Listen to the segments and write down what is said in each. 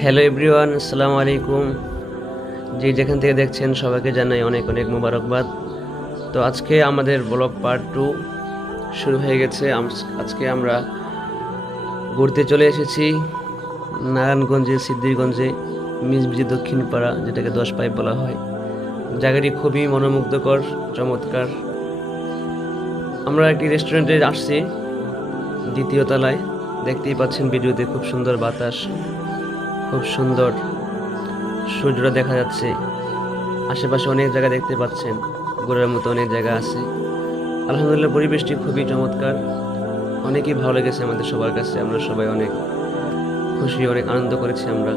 Hello everyone, আসসালামু আলাইকুম। যে যেখান থেকে দেখছেন সবাইকে জানাই অনেক অনেক মোবারকবাদ। তো আজকে আমাদের ব্লগ পার্ট 2 শুরু হয়ে গেছে। আজকে আমরা ঘুরতে চলে এসেছি নারায়ণগঞ্জে, সিদ্ধিরগঞ্জে মিজমিজি দক্ষিণ পাড়া, যেটাকে 10 পাইপ বলা হয়। জায়গাটি খুবই মনোমুগ্ধকর, চমৎকার। আমরা একটি রেস্টুরেন্টে আসছি, দ্বিতীয় তলায়। দেখতেই পাচ্ছেন ভিডিওতে, খুব সুন্দর বাতাস, খুব সুন্দর সূর্যটা দেখা যাচ্ছে। আশেপাশে অনেক জায়গা দেখতে পাচ্ছেন, ঘোরার মতো অনেক জায়গা আছে। আলহামদুলিল্লাহ, পরিবেশটি খুবই চমৎকার, অনেকই ভালো লেগেছে আমাদের সবার কাছে। আমরা সবাই অনেক খুশি, অনেক আনন্দ করেছি আমরা।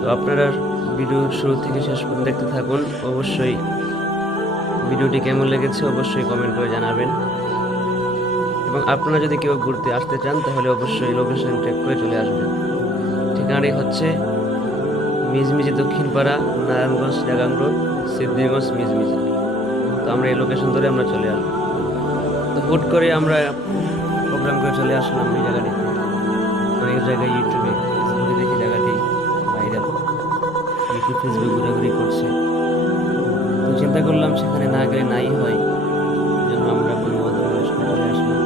তো আপনারা ভিডিও শুরু থেকে শেষ পর্যন্ত দেখতে থাকুন। অবশ্যই ভিডিওটি কেমন লেগেছে অবশ্যই কমেন্ট করে জানাবেন। এবং আপনারা যদি কেউ ঘুরতে আসতে চান তাহলে অবশ্যই লোকেশন ট্র্যাক করে চলে আসবেন। ঠিকানাটি হচ্ছে মিজমিজি দক্ষিণ পাড়া, নারায়ণগঞ্জ চিটাগাং রোড, সিদ্ধিরগঞ্জ মিজমিজি। তো আমরা এই লোকেশন ধরে আমরা চলে আসবো। তো হুট করে আমরা প্রোগ্রাম করে চলে আসলাম এই জায়গাটিতে। অনেক জায়গায় ইউটিউবে, ফেসবুকে দেখি জায়গাটি ভাইরাল, ইউটিউব ফেসবুক ঘোরাঘুরি করছে। তো চিন্তা করলাম সেখানে না গেলে নাই হয়, জন্য আমরা বন্ধুবান্ধবের সাথে চলে আসলাম।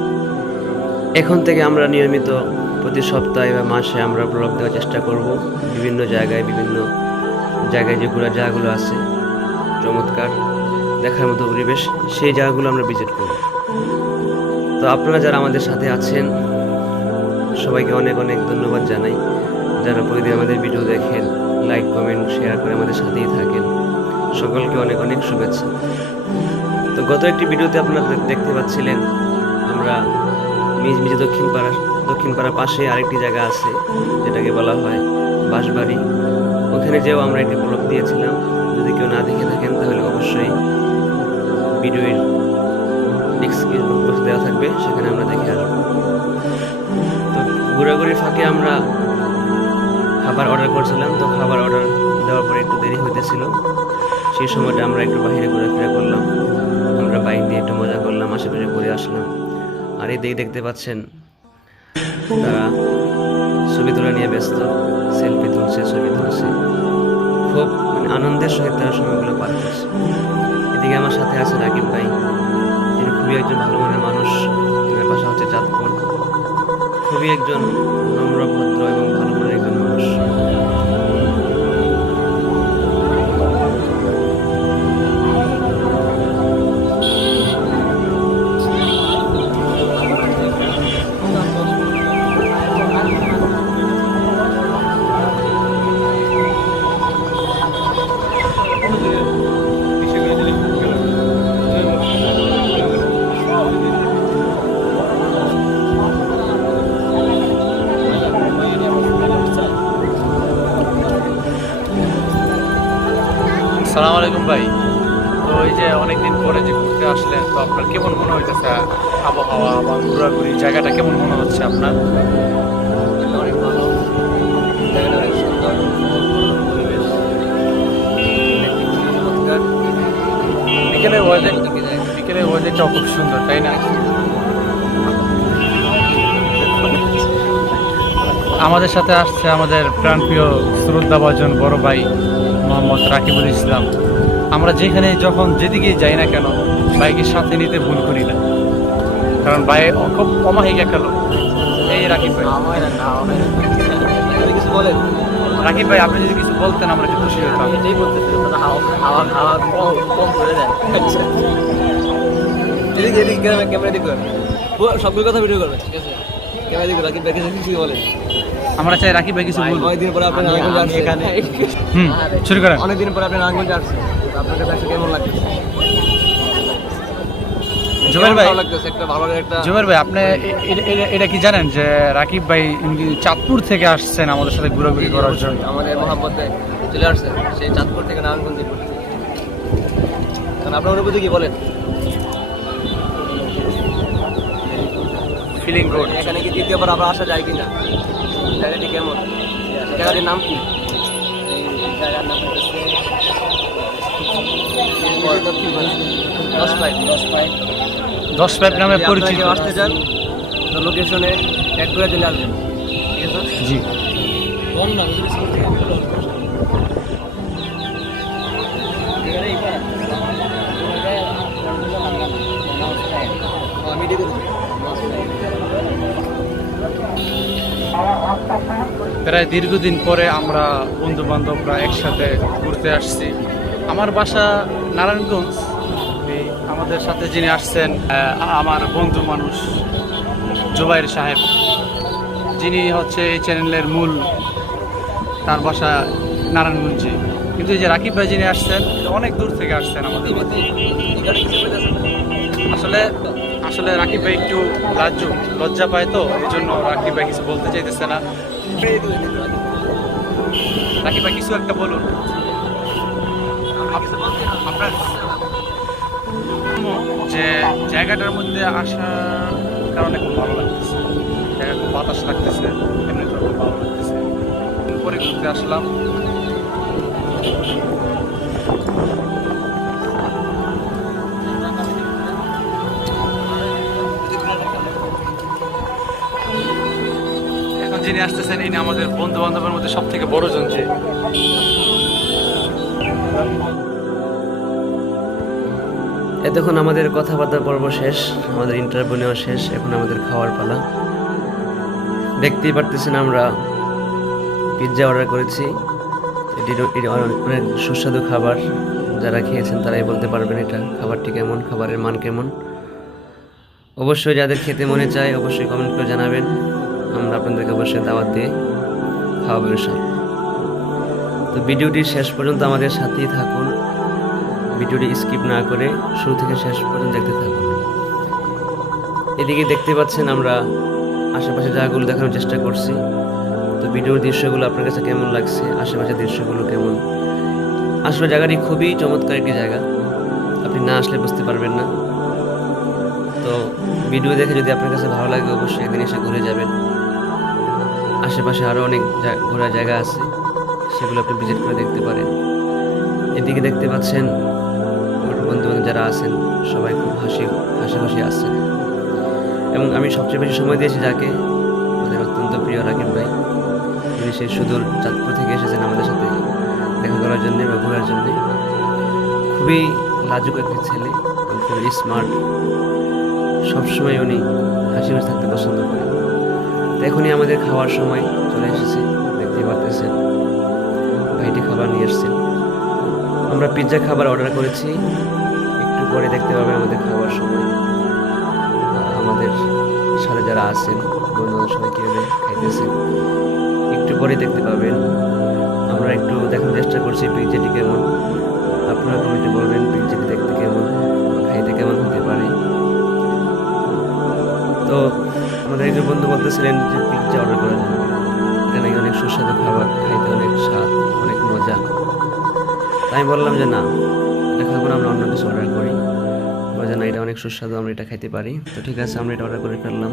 এখন থেকে আমরা নিয়মিত প্রতি সপ্তাহে বা মাসে আমরা ব্লগ দেওয়ার চেষ্টা করব। বিভিন্ন জায়গায় যে ঘোরার জায়গাগুলো আছে, চমৎকার দেখার মতো পরিবেশ, সেই জায়গাগুলো আমরা ভিজিট করব। তো আপনারা যারা আমাদের সাথে আছেন সবাইকে অনেক অনেক ধন্যবাদ জানাই। যারা প্রতিদিন আমাদের ভিডিও দেখেন, লাইক কমেন্ট শেয়ার করে আমাদের সাথেই থাকেন, সকলকে অনেক অনেক শুভেচ্ছা। তো গত একটি ভিডিওতে আপনারা দেখতে পাচ্ছিলেন আমরা মিজমিজি দক্ষিণ পাড়ার পাশে আরেকটি জায়গা আছে, যেটাকে বলা হয় বাঁশবাড়ি। ওখানে যেও আমরা একটি ব্লগ দিয়েছিলাম। যদি কেউ না দেখে থাকেন তাহলে অবশ্যই ভিডিওর ডেসক্রিপশন বক্সে দেওয়া থাকবে, সেখানে আমরা দেখে আসবো। তো ঘোরাঘুরির ফাঁকে আমরা খাবার অর্ডার করছিলাম। তো খাবার অর্ডার দেওয়ার পরে একটু দেরি হইতেছিল, সেই সময়টা আমরা একটু বাইরে ঘোরাফেরা করলাম। আমরা বাইক দিয়ে একটু মজা করলাম, আশেপাশে ঘুরে আসলাম। আর এই দেখতে পাচ্ছেন তারা ছবি তোলা নিয়ে ব্যস্ত, সেলফি তুলছে, ছবি তুলছে। খুব আনন্দের সহিত তারা সময়গুলো পার করছে। এদিকে আমার সাথে আছে রাকিব ভাই, তিনি খুবই একজন ভালো মনের মানুষ। তার বাসা হচ্ছে চাঁদপুর। খুবই একজন নম্র, ভদ্র এবং ভালো মনের একজন মানুষ। আসসালামু আলাইকুম ভাই। তো এই যে অনেকদিন পরে যে ঘুরতে আসলেন, তো আপনার কেমন মনে হইতেছে? আবহাওয়া বা ঘোরাঘুরি জায়গাটা কেমন মনে হচ্ছে আপনার? অনেক ভালো, জায়গাটা অনেক সুন্দর, পরিবেশ চমৎকার। বিকেলের ওয়েদারটাও খুব সুন্দর, তাই না? আমাদের সাথে আসছে আমাদের প্রাণপ্রিয় শ্রদ্ধাভাজন বড় ভাই মোহাম্মদ রাকিবুল ইসলাম। আমরা যেখানে যখন যেদিকে যাই না কেন বাইকের সাথে নিতে ভুল করি না, কারণ ভাই খুব অমায়িক একটা লোক। এই রাকিব ভাই, কিছু বলেন? রাকিব ভাই, আপনি যদি কিছু বলতেন আমরা একটু খুশি হতাম। এটাই বলতেছি, হাওয়া কম করে দেন। এদিকে ক্যামেরা দিকে সবগুলো কথা ভিডিও করবেন, ঠিক আছে? ক্যামেরা দিকে রাকিব ভাই কিছু বলেন। আমরা চাই রাকিব ভাই কিছু বলুন। অনেকদিন পরে আপনি নারায়ণগঞ্জে আসছেন এখানে। শুরু করেন। অনেকদিন পরে আপনি নারায়ণগঞ্জে আসছেন, আপনার কাছে কেমন লাগছে? জুবের ভাই, ভালো লাগতেছে, একটা ভালো একটা। জুবের ভাই, আপনি এটা কি জানেন যে রাকিব ভাই চাঁদপুর থেকে আসছেন আমাদের সাথে ঘোরাঘুরি করার জন্য? আমাদের মোহাম্মদে চলে আসছেন সেই চাঁদপুর থেকে নারায়ণগঞ্জে ঘুরতে। কারণ আপনার অনুভূতি কি বলেন? Feeling good. এখানে কি দ্বিতীয়বার আবার আসা যায় কিনা? জায়গাটি কেমন? জায়গাটির নাম কি? জায়গার নাম হচ্ছে 10 পাইপ নামে পরিচিত। কেউ আসতে চান তো লোকেশনে ট্যাগ করে চলে আসবেন, ঠিক আছে? জি। প্রায় দীর্ঘদিন পরে আমরা বন্ধু বান্ধবরা একসাথে ঘুরতে আসছি। আমার বাসা নারায়ণগঞ্জ। এই আমাদের সাথে যিনি আসছেন আমার বন্ধু মানুষ জুবাইর সাহেব, যিনি হচ্ছে এই চ্যানেলের মূল, তার বাসা নারায়ণগঞ্জে। কিন্তু এই যে রাকিব ভাই যিনি আসছেন অনেক দূর থেকে আসছেন আমাদের মধ্যে। আসলে আসলে রাকিব ভাই একটু লজ্জা পায়, তো এই জন্য রাকিব ভাই কিছু বলতে চাইতেছে না। রাকিব ভাই কিছু একটা বলুন। আপনার যে জায়গাটার মধ্যে আসার কারণে খুব ভালো লাগতেছে, জায়গা খুব বাতাস লাগতেছে, এমনি তো খুব ভালো লাগতেছে। পরে ঘুরতে আসলাম। এখন যিনি আসতেছেন ইনি আমাদের বন্ধু বান্ধবের মধ্যে সব থেকে বড় জন। যে এতক্ষণ আমাদের কথাবার্তা পর্ব শেষ, আমাদের ইন্টারভিউ নেওয়া শেষ। এখন আমাদের খাওয়ার পালা। দেখতেই পারতেছেন আমরা পিৎজা অর্ডার করেছি। এটি অনেক সুস্বাদু খাবার। যারা খেয়েছেন তারাই বলতে পারবেন এটা খাবারটি কেমন, খাবারের মান কেমন। অবশ্যই যাদের খেতে মনে চায় অবশ্যই কমেন্ট করে জানাবেন। আমরা আপনাদেরকে অবশ্যই দাওয়াত দিয়ে খাওয়াবো ইনশাআল্লাহ। তো ভিডিওটি শেষ পর্যন্ত আমাদের সাথেই থাকুন। ভিডিওটি স্কিপ না করে শুরু থেকে শেষ পর্যন্ত দেখতে থাকুন। এদিকে দেখতে পাচ্ছেন আমরা আশেপাশে জায়গাগুলো দেখানোর চেষ্টা করছি। তো ভিডিওর দৃশ্যগুলো আপনার কাছে কেমন লাগছে, আশেপাশের দৃশ্যগুলো কেমন? আসলে জায়গাটি খুবই চমৎকার একটি জায়গা, আপনি না আসলে বুঝতে পারবেন না। তো ভিডিও দেখে যদি আপনার কাছে ভালো লাগে অবশ্যই একদিন এসে ঘুরে যাবেন। আশেপাশে আরও অনেক ঘোরার জায়গা আছে, সেগুলো আপনি ভিজিট করে দেখতে পারেন। এদিকে দেখতে পাচ্ছেন বন্ধু বান্ধব যারা আছেন সবাই খুব হাসি আসছেন। এবং আমি সবচেয়ে বেশি সময় দিয়েছি যাকে, আমাদের অত্যন্ত প্রিয় রাকিব ভাই। তিনি সেই সুদূর চাঁদপুর থেকে এসেছেন আমাদের সাথে দেখা করার জন্যে বা ঘোরার জন্যে। খুবই লাজুক একটি ছেলে এবং খুবই স্মার্ট। সবসময় উনি হাসি থাকতে পছন্দ করেন। তো এখনই আমাদের খাওয়ার সময় চলে এসেছে, দেখতেই পারতেছেন ভাইটি খাবার নিয়ে এসেছেন। আমরা পিৎজা খাবার অর্ডার করেছি, একটু পরে দেখতে পাবেন আমাদের খাওয়ার সময়। আমাদের সাথে যারা আছেন বন্ধু সবাই কীভাবে খাইতেছেন একটু পরে দেখতে পাবেন। আমরা একটু দেখার চেষ্টা করছি পিৎজাটি কেমন। আপনারা কমেন্টে বলবেন পিৎজাটি দেখতে কেমন বা খাইতে কেমন হতে পারে। তো আমাদের একজন বন্ধু বলতেছিলেন যে পিৎজা অর্ডার করার জন্য। এটা নাকি অনেক সুস্বাদু খাবার, খাইতে অনেক স্বাদ, অনেক মজা। তাই বললাম যে না, এটা খাবো না, আমরা অন্য কিছু অর্ডার করি। মজা না, এটা অনেক সুস্বাদু, আমরা এটা খাইতে পারি। তো ঠিক আছে, আমরা এটা অর্ডার করে ফেললাম।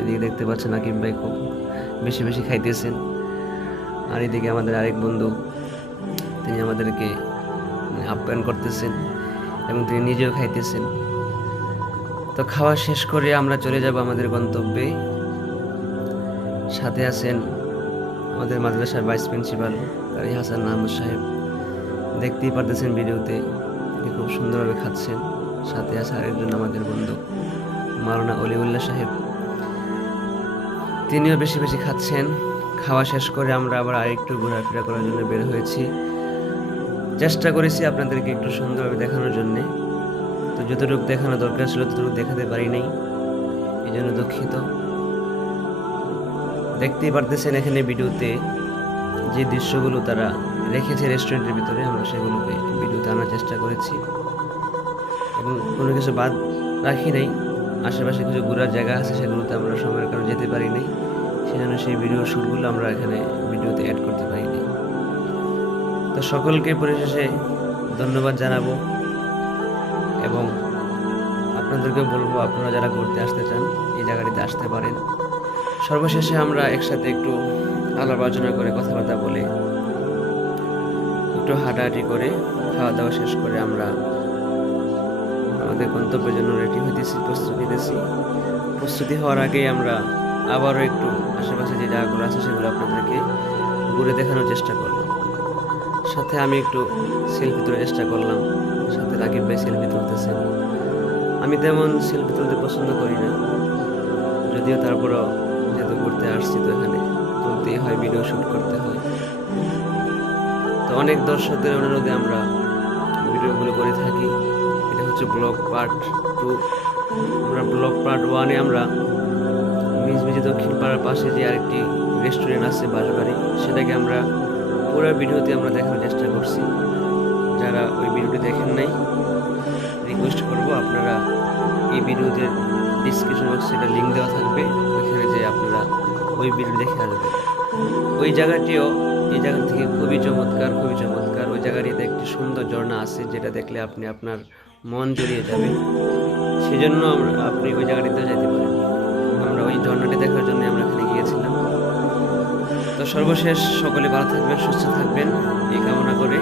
এদিকে দেখতে পাচ্ছেন আকিব ভাই খুব বেশি খাইতেছেন। আর এদিকে আমাদের আরেক বন্ধু, তিনি আমাদেরকে আপ্যায়ন করতেছেন এবং তিনি নিজেও খাইতেছেন। তো খাওয়া শেষ করে আমরা চলে যাব আমাদের গন্তব্যে। সাথে আছেন আমাদের মাদ্রাসার ভাইস প্রিন্সিপাল কারি হাসান আহমদ সাহেব। দেখতেই পারতেছেন ভিডিওতে তিনি খুব সুন্দরভাবে খাচ্ছেন। সাথে আছে আরেকজন আমাদের বন্ধু মাওলানা অলিউল্লাহ সাহেব, তিনিও বেশি খাচ্ছেন। খাওয়া শেষ করে আমরা আবার আরেকটু ঘোরাফেরা করার জন্য বের হয়েছি। চেষ্টা করেছি আপনাদেরকে একটু সুন্দরভাবে দেখানোর জন্যে। তো যতটুকু দেখানো দরকার ছিল ততটুকু দেখাতে পারি নাই, এই জন্য দুঃখিত। দেখতেই পারতেছেন এখানে ভিডিওতে যে দৃশ্যগুলো তারা রেখেছে রেস্টুরেন্টের ভিতরে, আমরা সেগুলোকে ভিডিওতে আনার চেষ্টা করেছি এবং কোনো কিছু বাদ রাখি নাই। আশেপাশে কিছু ঘোরার জায়গা আছে, সেগুলোতে আমরা সময়ের কারণে যেতে পারি নাই, সেজন্য সেই ভিডিওর শ্যুটগুলো আমরা এখানে ভিডিওতে অ্যাড করতে পারিনি। তো সকলকে পরিশেষে ধন্যবাদ জানাবো এবং আপনাদেরকে বলবো আপনারা যারা ঘুরতে আসতে চান এই জায়গাটিতে আসতে পারেন। সর্বশেষে আমরা একসাথে একটু আলাপ আলোচনা করে কথাবার্তা বলে একটু হাঁটাহাঁটি করে খাওয়া দাওয়া শেষ করে আমরা আমাদের গন্তব্যের জন্য রেডি হইতেছি, প্রস্তুতি হওয়ার আগেই আমরা আবারও একটু আশেপাশে যে জায়গাগুলো আছে সেগুলো আপনাদেরকে ঘুরে দেখানোর চেষ্টা করলাম। সাথে আমি একটু সেলফি তোলার চেষ্টা করলাম, সাথে রাকিব ভাই সেলফি তুলতেছে। আমি তেমন সেলফি তুলতে পছন্দ করি না, যদিও তারপরও যেহেতু ঘুরতে আসছি তো এখানে তুলতেই হয়, ভিডিও শ্যুট করতে হয়। তো অনেক দর্শকদের অনুরোধে আমরা ভিডিওগুলো করে থাকি। এটা হচ্ছে ব্লগ পার্ট 2। আমরা ব্লগ পার্ট 1-এ আমরা মিজমিজি দক্ষিণ পাড়ার পাশে যে আরেকটি রেস্টুরেন্ট আছে বাসবাড়ি, সেটাকে আমরা পুরো ভিডিওতে আমরা দেখানোর চেষ্টা করছি। যারা ওই ভিডিওটি দেখেন নাই, রিকোয়েস্ট করব আপনারা এই ভিডিওতে ডিসক্রিপশন বক্সে একটা লিঙ্ক দেওয়া থাকবে, ওইখানে যে আপনারা ওই ভিডিও দেখে আসবেন। ওই জায়গাটিও এই জায়গা থেকে খুবই চমৎকার, খুবই চমৎকার। ওই জায়গাটিতে একটি সুন্দর ঝর্ণা আছে, যেটা দেখলে আপনি আপনার মন জড়িয়ে যাবে। সেজন্য আপনি ওই জায়গাটিতেও যেতে পারেন। আমরা ওই ঝর্ণাটি দেখার জন্য আমরা এখানে গিয়েছিলাম। তো সর্বশেষ সকলে ভালো থাকবেন, সুস্থ থাকবেন এই কামনা করে